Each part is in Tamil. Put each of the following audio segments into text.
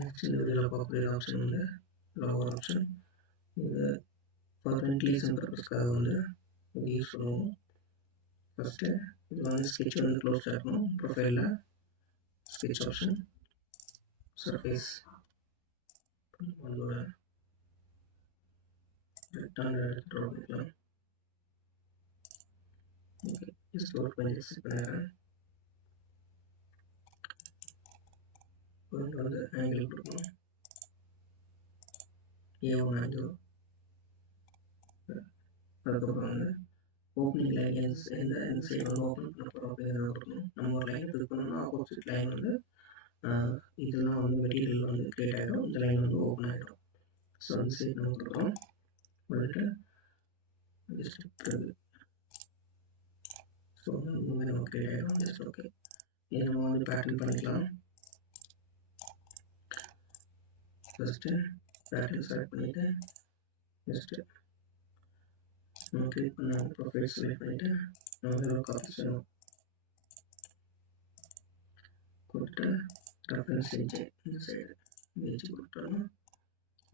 நெக்ஸ்ட் இந்த வீடியோவில் பார்க்கக்கூடிய ஆப்ஷன் வந்து லோவர் ஆப்ஷன். இது ஃபார் இன்க்ளீசன் பர்பஸ்க்காக வந்து இது யூஸ் பண்ணுவோம். ஃபஸ்ட்டு இது வந்து ஸ்கெட்ச் வந்து க்ளோஸாக இருக்கணும். ப்ரொஃபைலில் ஸ்கெட்ச் ஆப்ஷன், சர்ஃபேஸ் நம்மளோட ரெக்டாங்கிள் எடுத்து ட்ரா பண்ணிக்கலாம். ஓகே, ஜஸ்ட் ஒரு கொஞ்சம் செட் பண்ணிடுறேன். வந்து ஆங்கிள் கொடுக்கணும். A1 angle. அதுக்கப்புறம் வந்து ஓப்பனிங் லைன் எந்த சைடு வந்து ஓப்பன் பண்ண போகிறோம் அப்படிங்கிறத கொடுக்கணும். நம்ம ஒரு லைன் இது பண்ணோம்னா ஆப்போசிட் லைன் வந்து இதெல்லாம் வந்து மெட்டீரியல் வந்து கிரியேட் ஆகிடும். இந்த லைன் வந்து ஓப்பன் ஆகிடும். ஸோ அந்த சைடு நம்ம கொடுக்குறோம். வந்துட்டு ஜஸ்ட் இருக்குது. ஸோ வந்து நம்ம கிரியேட் ஆகிடும். Just okay. இதை நம்ம வந்து பேட்டர்ன் பண்ணிக்கலாம். ஃபஸ்ட்டு பேட்டர்ன் செலக்ட் பண்ணிவிட்டு ஜஸ்ட்டு நம்ம கிளிக் பண்ண ப்ரொஃபைல் செலக்ட் பண்ணிவிட்டு நம்ம ஒரு காப்பி கொடுத்துட்டு ரெஃபரன்ஸ் எட்ஜ் இந்த சைடு எட்ஜ் கொடுத்தோம்னா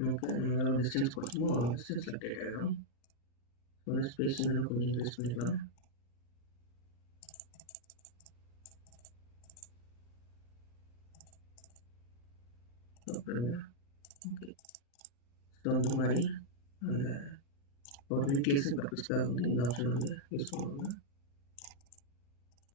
நமக்கு எவ்வளோ டிஸ்டன்ஸ் கொடுத்தோமோ அவ்வளோ டிஸ்டன்ஸ் செலக்ட் ஆகிடும். ஒரு ஸ்பேஸ் இன்னும் கொஞ்சம் இன்க்ரீஸ் பண்ணிக்கலாம். ஓகே, ஸோ அந்த மாதிரி அந்த ஒரு இன்க்ளீசன் பர்பஸ்க்காக வந்து இந்த ஆப்ஷன் வந்து யூஸ் பண்ணுவாங்க.